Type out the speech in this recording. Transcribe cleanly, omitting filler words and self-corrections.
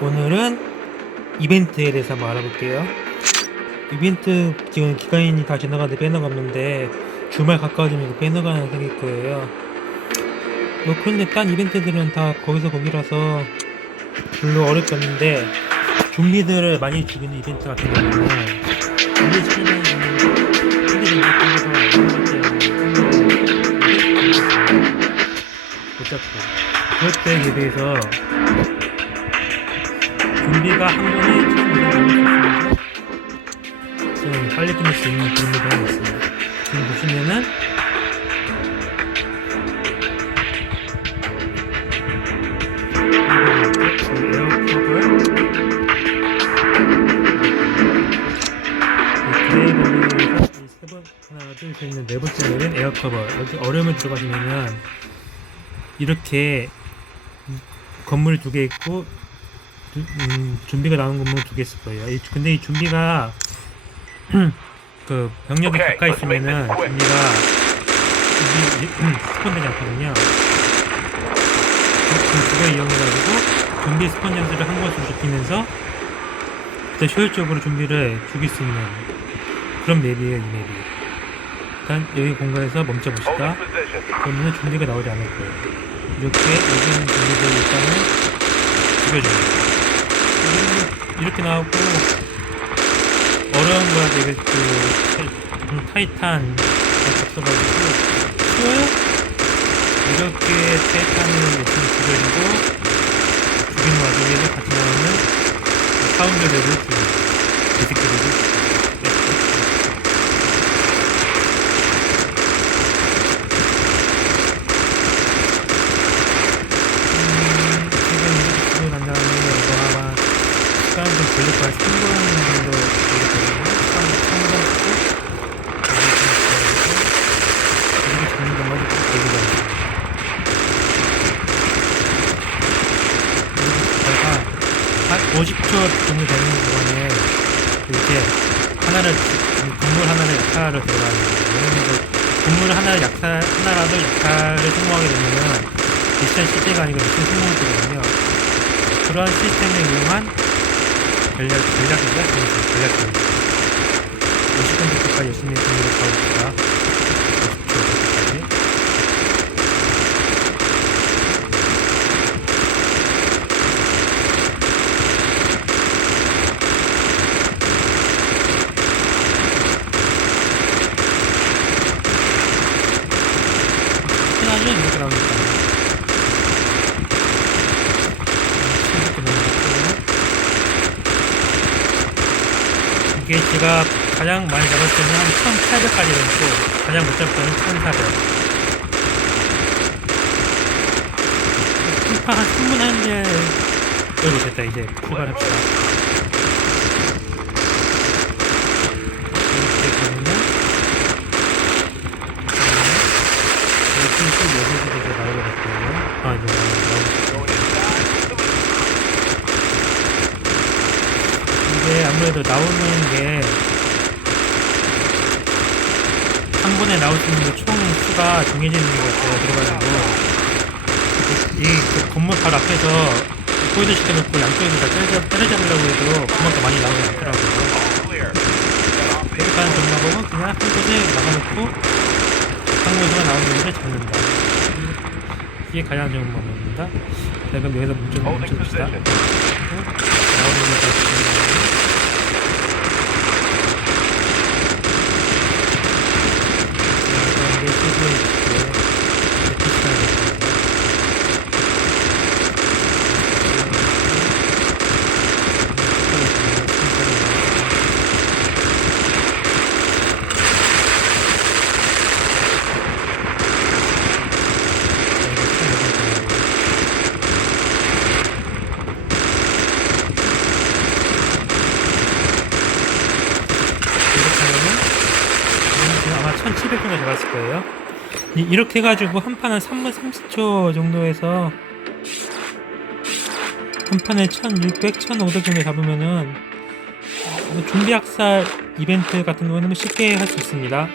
오늘은 이벤트에 대해서 한번 알아볼게요. 이벤트 지금 기간이 다 지나가는데 배너가 없는데 주말 가까워지면 배너가 하나 생길 거예요. 그런데 딴 이벤트들은 다 거기서 거기라서 별로 어렵지 않는데 좀비들을 많이 죽이는 이벤트 같은 경우는 좀비 시간에 좀비들 못 잡고 그럴 때 대비해서 좀비가 한 번에 좀 빨리 끝낼 수 있는 그런 게 하나 있습니다. 지금 보시면은 하나 둘셋넷 네 번째는 에어커버. 여기 어려움을 들어가시면은 이렇게 건물 두 개 있고 좀비가 나오는 건물 두 개 있을 거예요. 근데 이 좀비가 그 병력이 가까이 있으면은 좀비가 스폰되지 않거든요. 그걸 이용해가지고 좀비 스폰 장소를 한 곳으로 좁히면서 그때 효율적으로 좀비를 죽일 수 있는 그런 맵이에요. 이 맵이. 일단 여기 공간에서 멈춰보시다. 그러면 좀비가 나오지 않을 거예요. 이렇게 여기 있는 좀비들 일단은 죽여줍니다. 이렇게 나오고 어려운 거야. 되게 타이탄 없어가지고 쉬워요. 이렇게 타이탄을 열심히 죽여주고 죽이는 와중에도 같이 나오는 사운드들을 죽이고 개새끼들을 죽이고 시간은 좀 걸릴 거야. 3분 정도 걸리거든요. 3분 이렇게 잡는 것만 되게 잘했어요. 여기다가 한 50초 정도 되는 동안에 이렇게 건물 하나를 약탈하러 들어가는 거예요. 왜냐면 건물 하나라도 약탈을 성공하게 되면은 미션 실패가 아니고 미션 성공이 되거든요. 그러한 시스템을 이용한 전략입니다. 전략입니다. 50분 정도까지 열심히 준비를 가봅시다. 50초 정도까지. 편하죠? 이렇게 나오니까. 이게 제가 가장 많이 잡을 때는 한 1800까지 넘고 가장 못 잡을 때는 1400. 한 3분 하는데 여기 됐다. 이제 출발합시다. 이렇게 가면은 이렇게 여기서 이제 나오게 됐고요. 이제 나오고 이게 아무래도 나오는 게 한 번에 나올 수 있는 총 수가 정해져 있는 것 같아요. 그래가지고 그 건물 바로 앞에서 포인트 시켜놓고 양쪽에서 다 때려잡으려고 해도 그만큼 많이 나오지 않더라고요. 여기 가는 전마법은 그냥 한 곳에 막아놓고 한 곳에서 나오는 일을 잡는다. 이게 가장 좋은 방법입니다. 자, 그럼 여기서 멈춰봅시다. 나오는 걸 다시 아마 1700 정도 잡았을 거예요. 이렇게 해가지고 한 판은 3분 30초 정도에서 한 판에 1600, 1500 정도 잡으면은 좀비 학살 이벤트 같은 거는 쉽게 할 수 있습니다.